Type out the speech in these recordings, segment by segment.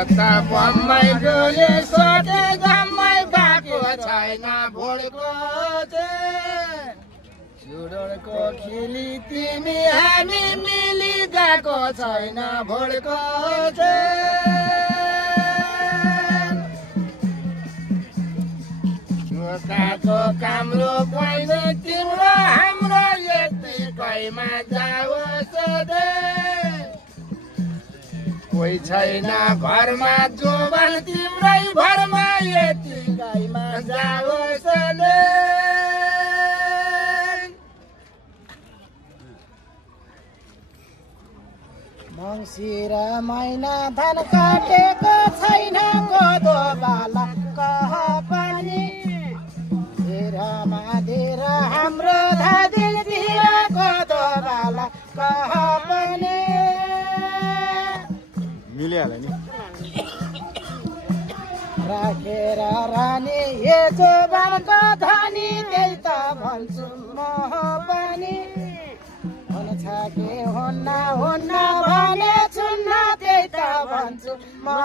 कता बम्मै डोले सोटे जम्मै बाको छैन भोडको चुडोडको खिली तिमी हामी मिली गएको छैन भोडको जोताको काम्रो कोइन तिम्रो हाम्रो यतिकैमा जाओस् कोही छैन घरमा जोबन तिम्रै घरमा यतिकैमा जाओस् मङ्सिर महिना धान काटेको छैन कोदो बाला कह पनि धेरमा धेर हाम्रो धादिलतिर कोदो बाला कह पनि मिलिहाल्यो नि राखेर रानी यो जोबानको धनी त्यही त भन्छु म पनि हुन्छ के हुन्न हुन्न भने छुन्न त्यही त भन्छु म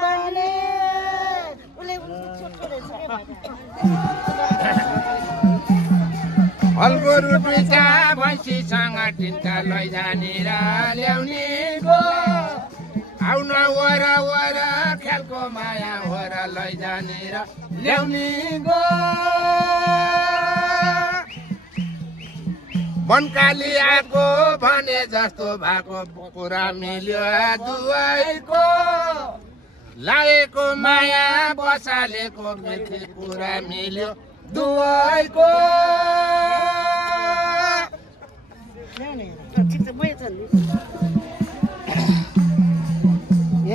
पनि हलको रुपिचा भैँसीसँग टिन्टा लैजाने र ल्याउने गो आउन वर खेलको माया वर लैजाने र ल्याउने गो बनकाली आएको भने जस्तो भएको कुरा मिल्यो दुवैको लागेको माया बसालेको मिठी कुरा मिल्यो दुवैको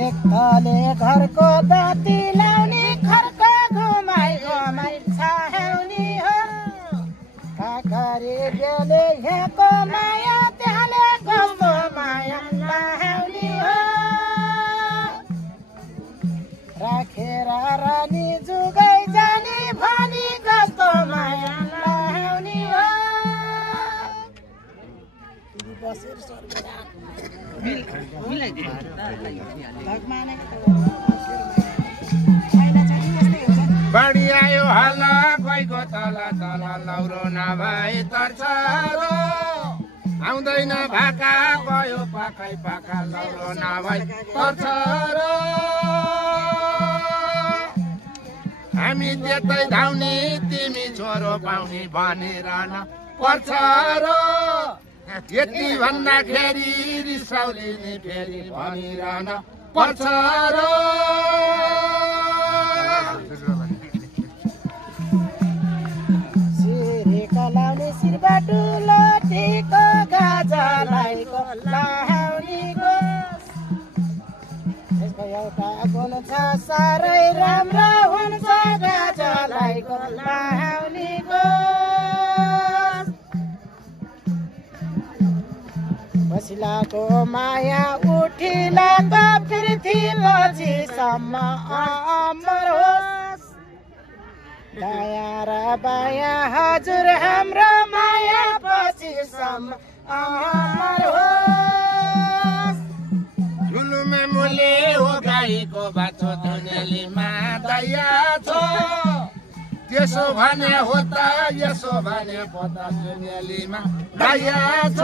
एक थले घरको दाती लाउने खर्क घुमाइ घुमाइ छाउने हो काकारे बेले यहाँको माया त्यहाँले कस्तो माया लाउने हो राखेर रानी जुगै जाने भनी कस्तो माया लाउने हो बाढी आयो हल्ला गइको तल तल लौरो नभए तर्छ रो आउँदैन भाका गयो पाखै पाखा लौरो नभए तर्छ रो हामी त्यतै धाउने तिमी छोरो पाउने भनेर न पर्छ रो यति भन्दाखेरि रिसाउलिने फेरि भनिरहन पर्छ रो लाउने शिरबाटुलो टिको गाजालाइको लाउनीको यसको एउटा गुण छ साह्रै राम्रो हुन्छ गाजालाइको लाउनीको बसिलाको माया उठिलाको पृथ्वीपछिसम्म अमर होस् दायाँ र बायाँ हजुर हाम्रो माया पछिसम्म अमर होस् झुलुमे मुले हो गाईको बाछो धुनेलीमा दया छ त्यसो भने हो त यसो भने पो त धुनेलीमा दया छ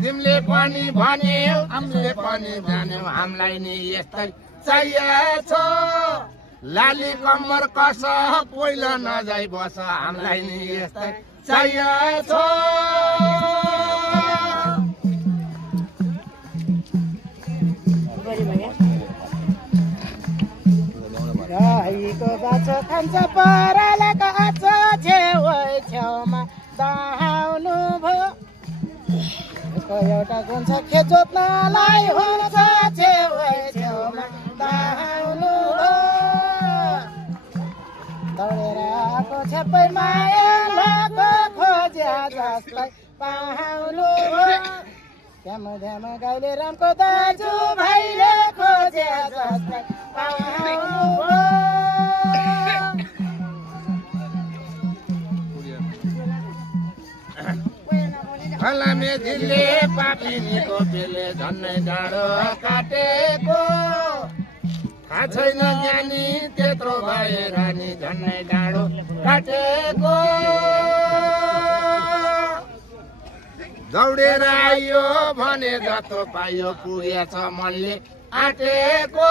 तिमीले पनि भन्यौ हामीले पनि जान्यौ हामीलाई नि यस्तै चाहिएको छ लाली कम्मर कस पहिला नजाई बस हामीलाई नि यस्तै चाहिएको छ गाईको बाछो खान्छ परालेको आछो छेउै छेउमा दहाउनु भयो यसको एउटा गुण छ खेत जोत्नलाई हुन्छ छेउै छेउमा दहाउनु भयो दौडेर आएको छेपै माया लाको खोज्या जसलाई पाउनु भयो ध्याम गाईले रामको दाजु भाइले खोजे जसलाई पाउनु फलामे दिलले काटिनीको बेले झन्नै डाँडो काटेको थाहा छैन ज्ञानी त्यत्रो भए रानी झन्नै डाँडो काटेको दौडेर आइयो भने जस्तो पाइयो पुगेछ मनले आँटेको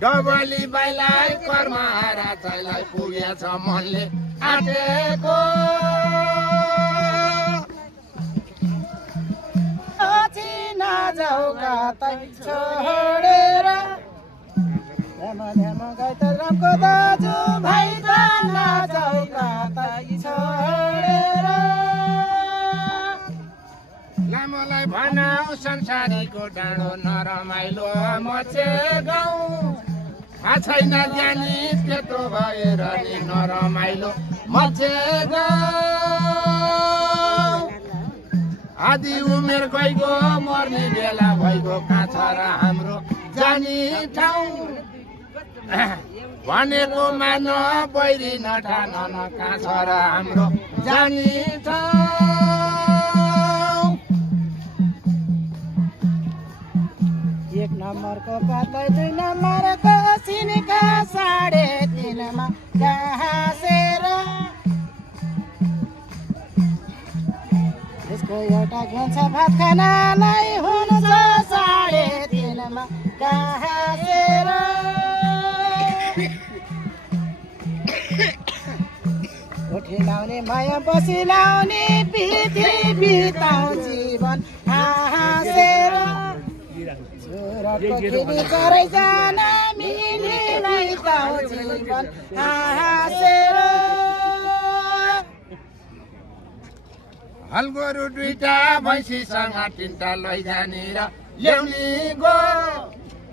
डबली बाइलाई कर्म हारा चाहिलाई पुगेछ मनले आँटेको नजाऊ कतै छोडेर ध्याम गाइत रामको दाजु भाइ त नजाऊ कतै छोडेर लामोलाई भनाऊ संसारीको डाँडो नरमाइलो मचे गाउँ थाहा छैन ज्ञानी त्यत्रो भएर नि नरमाइलो मचे गाउँ आदि उमेर गइगो मर्ने बेला भइगो कहाँ छ र हाम्रो जानी ठाउँ भनेको मान बैरी नठान कहाँ छ र हाम्रो जानी ठाउँ 1 नम्बरको पातै 2 नम्बरको सिनिका 3.5 मा घाँसेर यसको एउटा घेन्छ भात खानालाई हुन्छ 3.5 मा घाँसेर उठी लाउने माया बसी लाउने पिथी बिताउ जीवन हाँसेर छोराको खेली चरै जान मिली बिताउ जीवन हाँसेर हलगोरु 2टा भैँसीसँग 3टा लैजाने र ल्याउने गो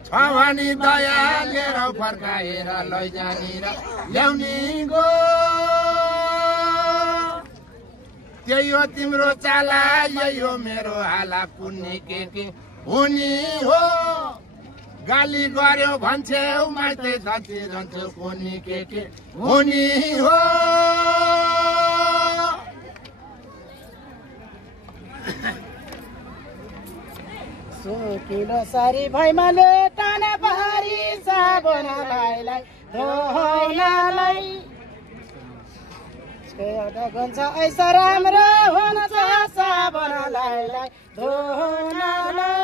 छ भनी दया लिएर फर्काएर लैजाने र ल्याउने गो त्यही हो तिम्रो चाला यही हो मेरो हाला कुन्नी के हुने हो गाली गर्यो भन्छेउ माइतै जति जान्छौ कुन्नी के हुने हो सुकिलो सारी भैमा लेटन भारी साबनालाई धोनालाई एउटा गन्छ ऐसा राम्रो हुन्छ साबनालाई धोनालाई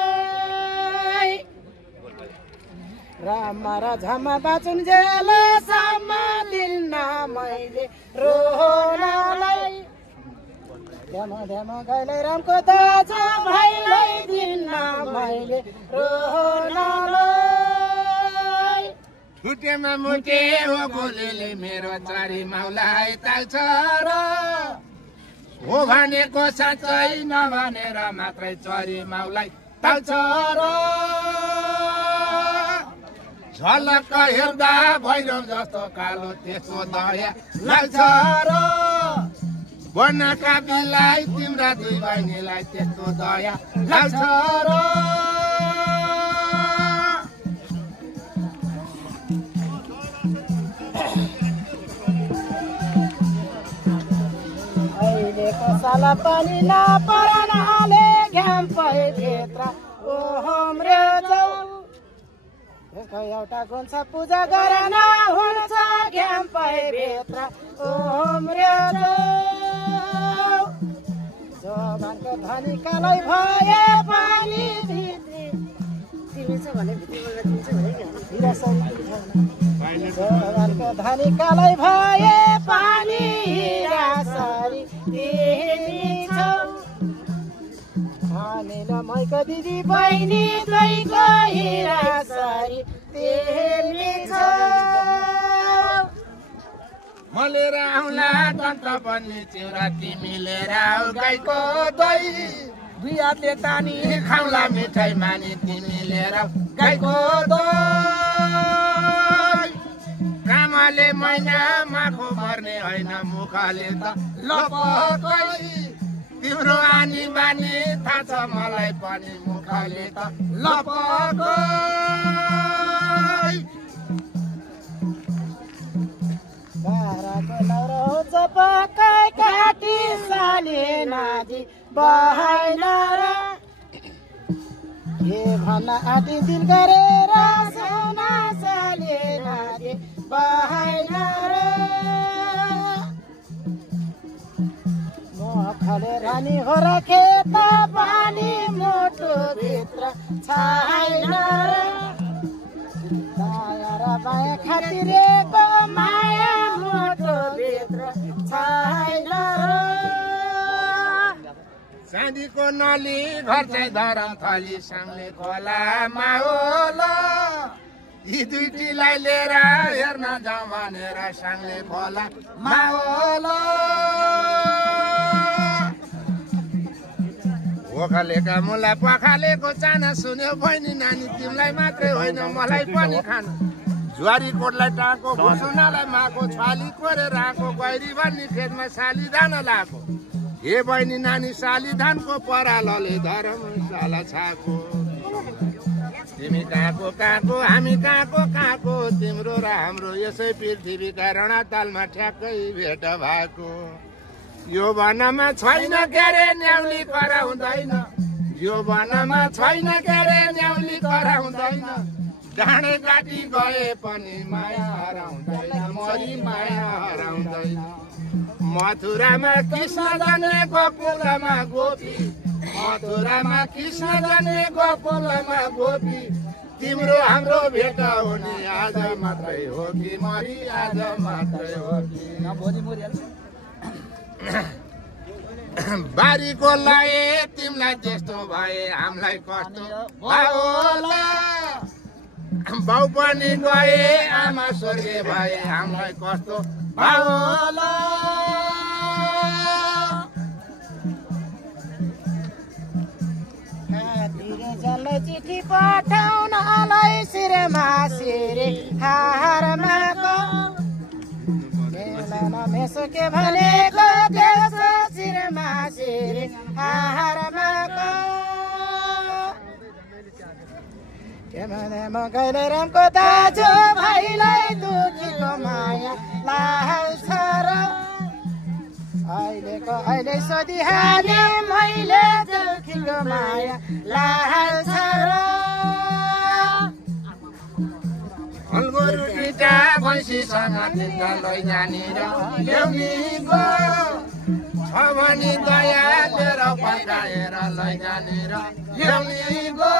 राममा र झम्मा बाचुन जेलसम्म दिन्न मैले रोनालाई ध्याम गाइलाई रामको दाजु भाइलाई दिन्न मैले रोनालाई छुटेमा मुटे हो गोलीले मेरो चारी माउलाई ताल्छ र हो भनेको साँच्चै नभनेर मात्रै चरी माउलाई ताल्छ र झलक्क हेर्दा भैरव जस्तो कालो त्यसको दया लाग्छ र बनका बिलाई तिम्रा 2 बहिनीलाई त्यस्तो दया लाग्छ र अहिलेको साला पनि नपरनाले घाम पै भित्र ओहम्रे जाऊ एउटा गुन्छ पूजा गरेन हुन्छ घाम पै भित्र ओहम्रे जाऊ जवानको धनी कालै भए पानी भित्री तिमी छ भने जवानको धनी कालै भए पानी हिरासरी तिमी छौ हामील मैको दिदी बहिनी दुईको हिरासरी तिमी छौ मलेर आउला दन्त बन्ने चिउरा तिमी लिएर आऊ गाईको दही 2 हातले तानी खाउला मिठाई मानी तिमी लिएर आऊ गाईको दही कामले मैना माखो मर्ने होइन मुखले त लपकै तिम्रो आनी बानी थाहा छ मलाई पनि मुखले त लपकै बाराको लौरो चपकाई काटी साले नादी बहाइन र भन्न आदि दिल गरेर सोना सालेन दे बहाइन मखले रानी हो र खेत पानी मोटो भित्र छैन दया र माया खातिरेको माया मोटो भित्र छैन चाँदीको नली घर चाहिँ धरम थली साङ्ले खोलामा होला यी दुईटीलाई लिएर हेर्न जाउँ भनेर साङ्ले खोलामा होला ओखलेका मुला पखालेको चाना सुन्यो बहिनी नानी तिमीलाई मात्रै होइन मलाई पनि खान जुवारी कोटलाई टाँको भुसुनालाई माको छाली कोरेर आएको गैरी भन्ने खेतमा साली धान लाएको हे बहिनी नानी साली धानको परालले धर्मशाला छाको तिमी कहाँको कहाँको हामी कहाँको कहाँको तिम्रो र हाम्रो यसै पृथ्वीका रणतालमा ठ्याक्कै भेट भएको यो वनमा छैन के रे न्याउली कराउँदैन यो वनमा छैन के रे न्याउली कराउँदैन डाँडे काटी गए पनि माया हराउँदैन मरी माया हराउँदैन मथुरामा कृष्ण जन्मेको गोकुलमा गोपी मथुरामा कृष्ण जन्मेको गोकुलमा गोपी तिम्रो हाम्रो भेट हुने आज मात्रै हो कि मरी आज मात्रै हो कि बारीको लाए तिमीलाई त्यस्तो भए हामीलाई कस्तो होला बाउ पनि गए आमा स्वर्गे भए हामीलाई कस्तो होला जसलाई चिठी पठाउनलाई शिरमा शिरे हारमा मेसो के भनेको देश शिरमा शिरे हारमा के भने म गैले रामको दाजु भाइलाई दुखीको माया लाग्छ र अहिले सोधिहाले मैले दुखीको माया लाग्छ र फलगोरु टिटा भैँसीसँग तिनका लैजाने र ल्याउने गो छ भने दया लिएर फर्काएर लैजाने र ल्याउने गो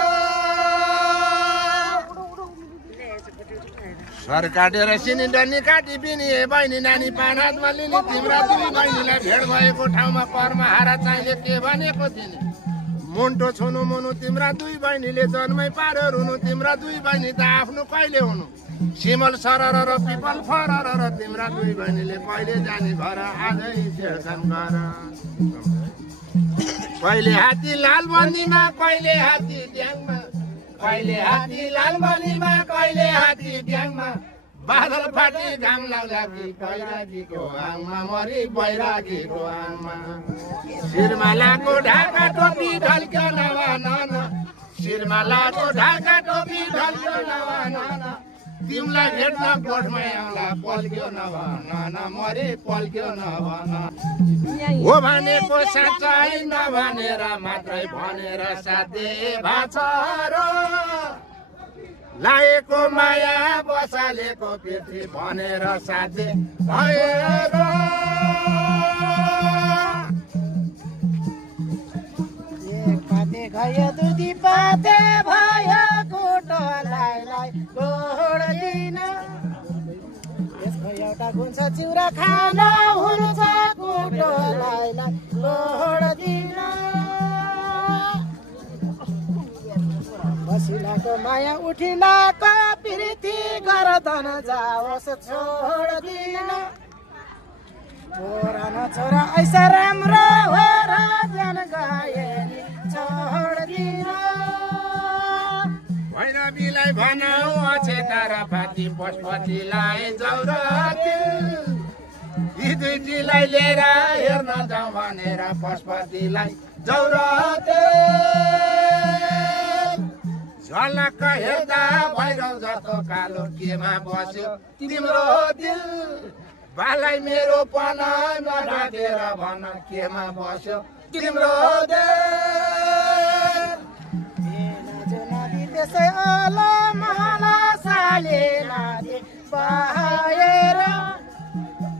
सर काटेर सिलिन्डर निकाटी पिनी हे बहिनी नानी पानातमा लिने तिम्रा दुई बहिनीलाई भेट भएको ठाउँमा कर्म हारा चाहिने के भनेको थिइन् मुन्टो छुनु मुनु तिम्रा दुई बहिनीले जन्मै पार्यो रुनु तिम्रा दुई बहिनी त आफ्नो कहिले हुनु सिमल सरर र पिपल फरर र तिम्रा दुई बहिनीले कहिले जाने घर आजै छेड्छन् घर कहिले हात्ती लाल बन्दीमा कहिले हात्ती ड्याङमा कहिले हात्ती लाल बन्दीमा कहिले हात्ती ड्याङमा बादल फाटी घाम लाग्ला कि बैरागीको आङमा मरी बैरागीको आङमा शिरमालाको ढाका टोपी ढल्क्यो नवानन शिरमालाको ढाका टोपी ढल्क्यो नवानन तिमीलाई भेट्न कोठमै आउँला पल्क्यो नभन मरे पल्क्यो नभन हो भनेको साँच्चै नभनेर मात्रै भनेर साध्य भाछ र लाएको माया बसालेको पृथ्वी भनेर साध्य भएर पाते गयो दुधी पाते भयो कुटोलाई गोड दिन यसको एउटा गुन्छ चिउरा खान हुन्छ कुटोलाई गोड दिन बसिलाको माया उठिलाको प्रीति गर्दन जाओस् छोड दिन छोरा न छोरा ऐसा राम्रो हो र जान गए छोड दिन होइन बिलाई भनौ अछेता र पाती पशुपतिलाई जौरती यी दुईटीलाई लिएर हेर्न जाउँ भनेर पशुपतिलाई जौरती झलक्क हेर्दा भैरव जस्तो कालो केमा बस्यो तिम्रो दिल बालाई मेरो पन नढाकेर भन केमा बस्यो तिम्रो दिल त्यसै अला मला साले नाति बाहेर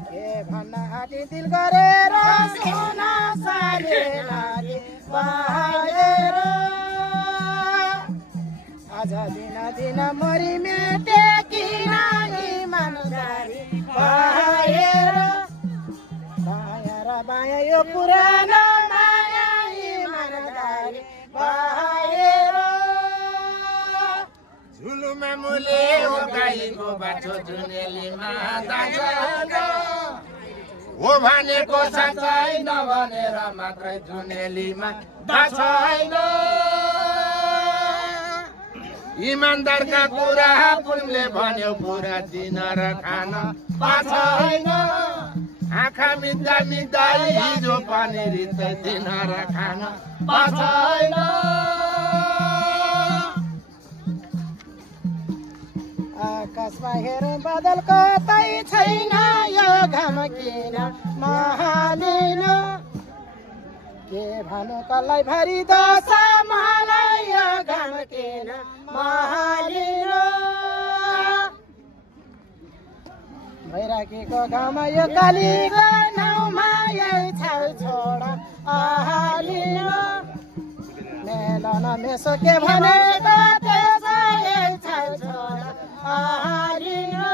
के भन्न आँटी दिल गरेर सोना साले नाति बाहेर आज दिन दिन मरि मेटे किन इमानदारी बाहेर बाया र बाया यो पुरानो माया इमानदारी बाहेर झुलुमा मुले गाईको बाटो जुनेलीमा दाँछन् हो भनेको साँच्चै नभनेर मात्रै जुनेलीमा दाँछन् इमानदारका कुरा पुनले भन्यो पुरा दिन र खान पाछैन आँखा मिच्दा मिच्दा हिजो पनि रित्तै दिन र खान पाछैन आकाशमा हेरौँ बादल कतै छैन यो घाम किन महालिनो के भनौँ कसलाई भरि दशा मलाई यो घाम किन महालिनो भइराखेको घाम यो कालीको नाउँमा यही छाउ छोडा आहालिनो मेलो न मेसो के भनेको त्यसै यही छाउ छोडा आहालिनो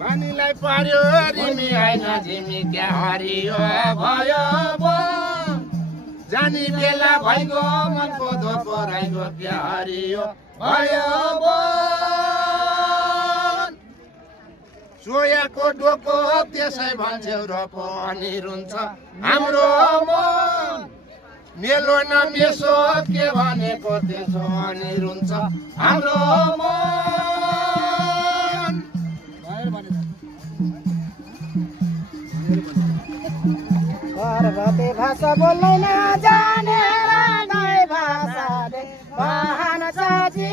पानीलाई पर्यो रिमी होइन झिमी क्या हरियो भयो जानी बेला भइगयो मनको धोको राइगयो क्या हरियो भयो सोयाको डोको त्यसै भन्छौ रोको अनि रुन्छ हाम्रो मन मेलो न मेसो के भनेको त्यसो अनि रुन्छ हाम्रो मन पर्वते भाषा बोल्नै नजानेर दाइ भाषाले वाहन साजी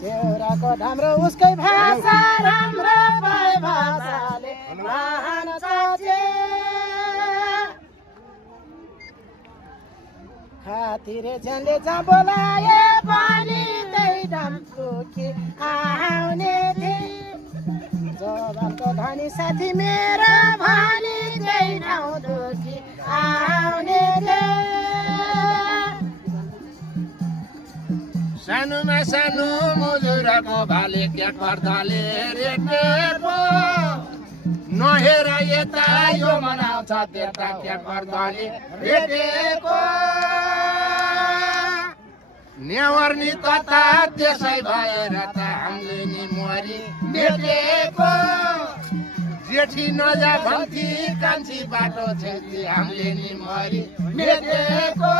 चेउराको धाम्रो उसकै भाषा राम्रो भए भाषाले वाहन साजी खातिरे झन्डे जहाँ बोलाए पनि त्यही दाम दुखी आउने थिए जवानको धनी साथी मेरो भनी त्यही ठाउँ दुखी आउने थिए सानोमा सानो मुजुराको भाले क्या कर्दाले रेटेको नहेर यता यो मनाउँछ त्यता क्या कर्दाले रेटेको नेवर्नी तथा त्यसै भएर त हामीले नि मरि भेटेको जेठी नजा भन्थी कान्छी बाटो छेती हामीले नि मरि भेटेको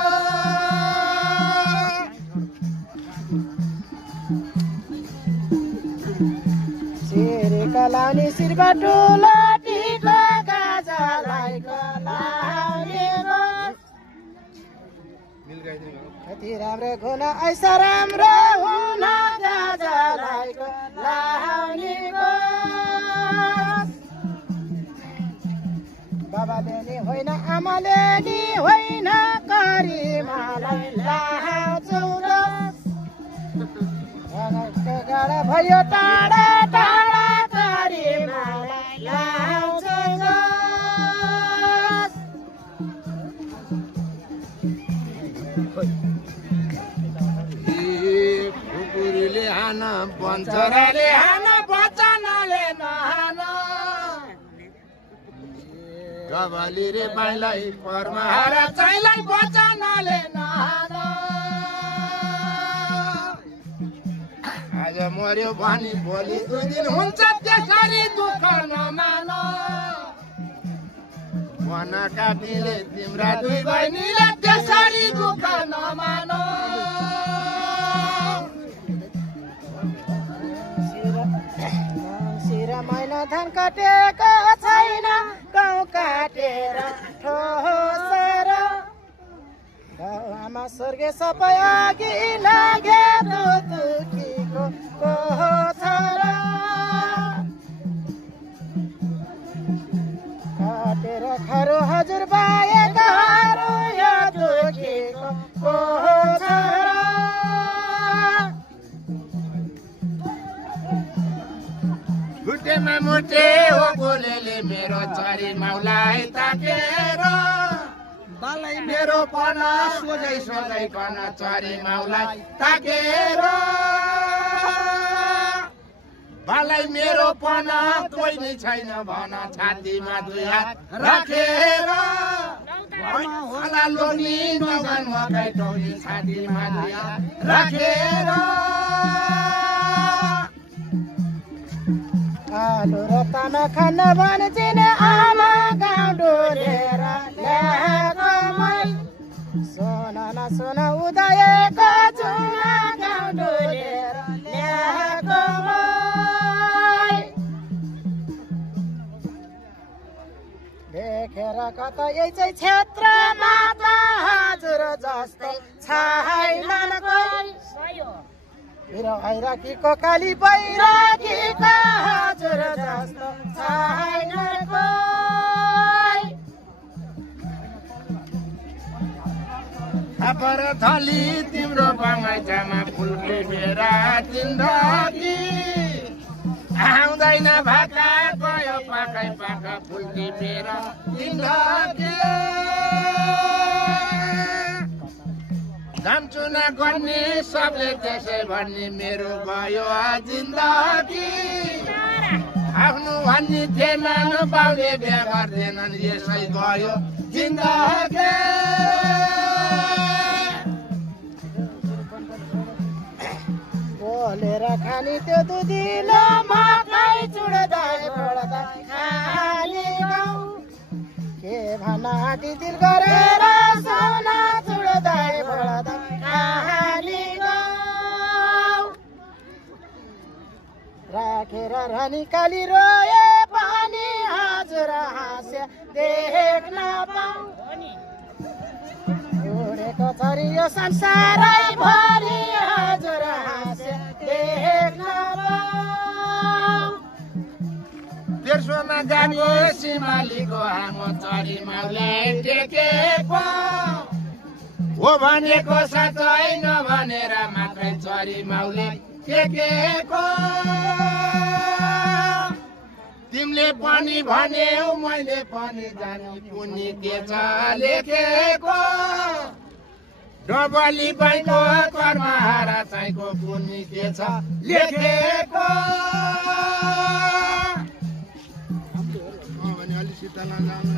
सिरी कलाउने शिरबाट लटीको गाजालाई कलाउनेको कति राम्रो गुण ऐसा राम्रो हुन गाजालाई कलाउनेको बाबाले नि होइन आमाले नि होइन करिमालाई लाउँछु गाडा भयो टाढा टाढा करिमालाई लाउँछु कुकुरले हान पञ्चराले हान बचनले नहान गवाली रे बाइलाई परमाहार चाहिलाई बचनले नहान आज मर्यो भनी भोलि 2 दिन हुन्छ त्यसरी दुःख नमान मन काटीले तिम्रा 2 बहिनीले त्यसरी दुःख नमान शिर महिना धान काटेको छैन गाउँ काटेर ठोसेर आमा स्वर्गे सबै अघि लागे दुखीको छोरा काटेर खरो हजुर बाहेकहरू यो दुखीको मुटे हो गोलेले मेरो चरी माउलाई ताकेर मेरो पना सोझै सोझै कन चरी माउलाई ताकेर बालाई मेरो पना कोही नै छैन भन छातीमा दुई हात राखेर होला लोनी नगन मकै टोनी छातीमा दुई हात राखेर आलु र तामा खान भन्छन् आमा गाउँ डोरेर ल्याएको मै सोना न सोना उदयको चुना गाउँ डोरेर ल्याएको मै देखेर कता यही चाहिँ क्षेत्रमा त हजुर जस्तै छैनन् कोही मेरो ऐराकीको काली बैराकीको हजुर जस्तो छैन कोही थापर थली तिम्रो बगैँचामा फुल्के मेरा जिन्दगी आउँदैन भाका गयो पाकै पाका फुल्के मेरा जिन्दगी घामचुना गर्ने सबले त्यसै भन्ने मेरो गयो जिन्दगी आफ्नो भन्ने थिएनन् बाउले बिहा गर्दैनन् यसै गयो जिन्दगी बोलेर खाने त्यो दुधिलो मकै चुड्दै बढ्दै खाने गाउँ के भन आँटी दिल गरेर सोना चुड्दै बढ्दै खाने गाउँ राखेर रानी काली रोए पनि हजुर हाँस्य देख्न पाऊ उडेको छरी यो संसारै भरि हजुर हाँस्य देख्न पाऊ तेर्सोमा गएको सिमालीको आमा चरी माउले टेकेको हो भनेको साँच्चै नभनेर मात्रै चरी माउले टेकेको तिमीले पनि भन्यौ मैले पनि जाने कुनी के छ लेखेको डबली बैको कर्महारा चाहिँको कुनी के छ लेखेको अलि सीताला जानु